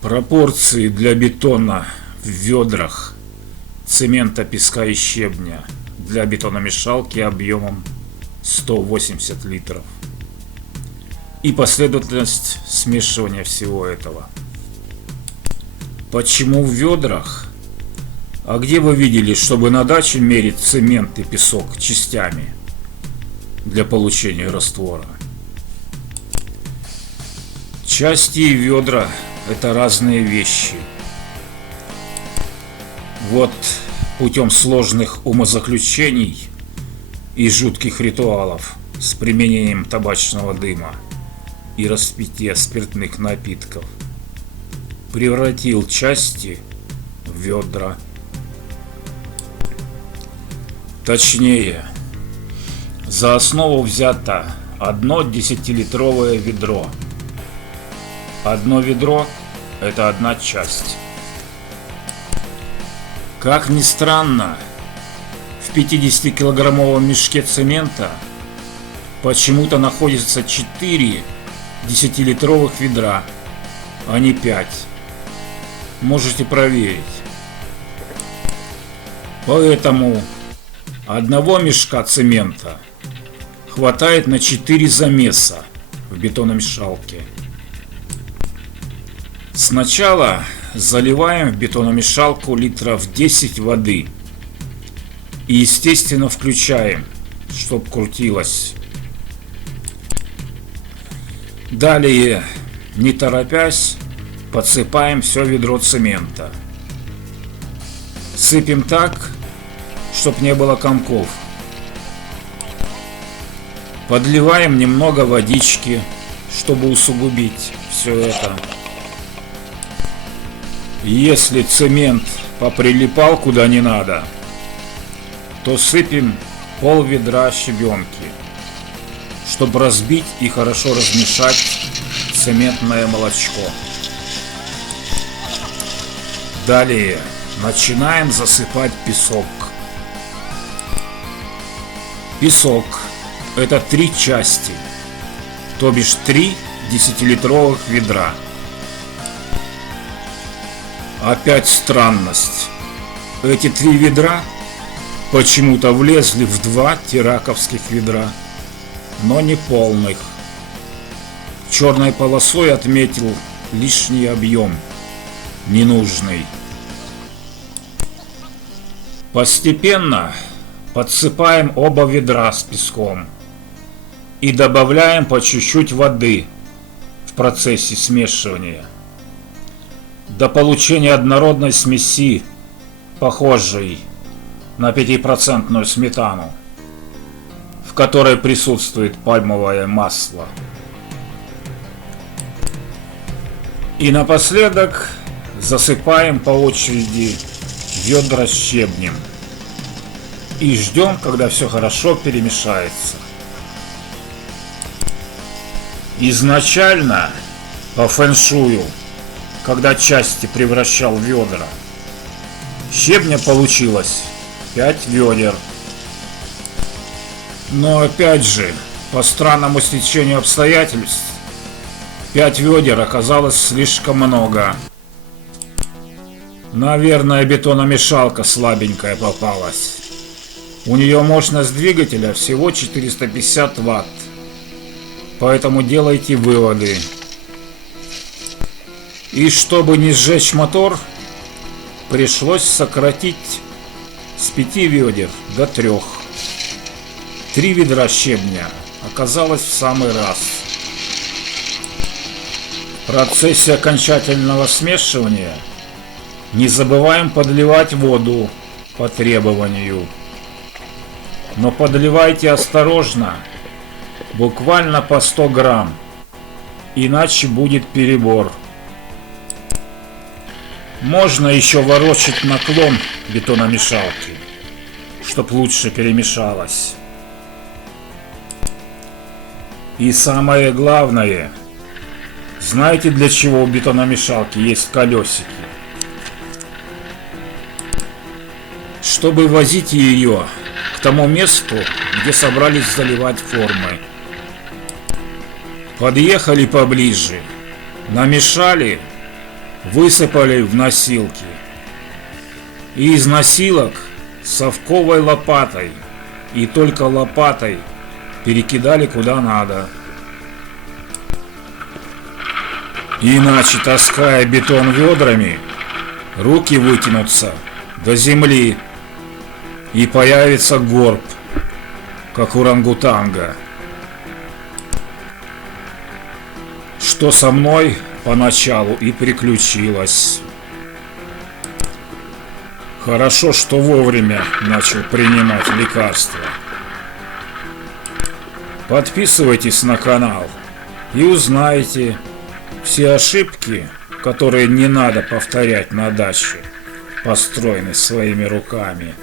Пропорции для бетона в ведрах цемента, песка и щебня для бетономешалки объемом 180 литров. И последовательность смешивания всего этого. Почему в ведрах? А где вы видели, чтобы на даче мерить цемент и песок частями для получения раствора? Части и ведра — это разные вещи. Вот путем сложных умозаключений и жутких ритуалов с применением табачного дыма и распития спиртных напитков превратил части в ведра. Точнее, за основу взято одно 10-литровое ведро. Одно ведро — это одна часть. Как ни странно, в 50-килограммовом мешке цемента почему-то находится 4 10-литровых ведра, а не 5. Можете проверить. Поэтому одного мешка цемента хватает на 4 замеса в бетономешалке. Сначала заливаем в бетономешалку литров 10 воды и, естественно, включаем, чтоб крутилось. Далее, не торопясь, подсыпаем все ведро цемента. Сыпем так, чтоб не было комков. Подливаем немного водички, чтобы усугубить все это. Если цемент поприлипал куда не надо, то сыпем пол ведра щебенки, чтобы разбить и хорошо размешать цементное молочко. Далее начинаем засыпать песок. Песок — это 3 части, то бишь 3 10-литровых ведра. Опять странность. Эти 3 ведра почему-то влезли в 2 тираковских ведра, но не полных. Черной полосой отметил лишний объем, ненужный. Постепенно подсыпаем оба ведра с песком и добавляем по чуть-чуть воды в процессе смешивания до получения однородной смеси, похожей на 5% сметану, в которой присутствует пальмовое масло. И напоследок засыпаем по очереди ведра с щебнем и ждем, когда все хорошо перемешается. Изначально по фэншую, когда части превращал в ведра, щебня получилось 5 ведер. Но опять же, по странному стечению обстоятельств, 5 ведер оказалось слишком много. Наверное, бетономешалка слабенькая попалась. У нее мощность двигателя всего 450 Вт. Поэтому делайте выводы. И чтобы не сжечь мотор, пришлось сократить с 5 ведер до 3. 3 ведра щебня оказалось в самый раз. В процессе окончательного смешивания не забываем подливать воду по требованию. Но подливайте осторожно, буквально по 100 грамм, иначе будет перебор. Можно еще ворочать наклон бетономешалки, чтоб лучше перемешалось. И самое главное, знаете, для чего у бетономешалки есть колесики? Чтобы возить ее к тому месту, где собрались заливать формы. Подъехали поближе, намешали, высыпали в носилки. И из носилок совковой лопатой, и только лопатой, перекидали куда надо. Иначе, таская бетон ведрами, руки вытянутся до земли, и появится горб, как у орангутанга. Что со мной поначалу и приключилось. Хорошо, что вовремя начал принимать лекарства. Подписывайтесь на канал и узнаете все ошибки, которые не надо повторять на даче, построенной своими руками.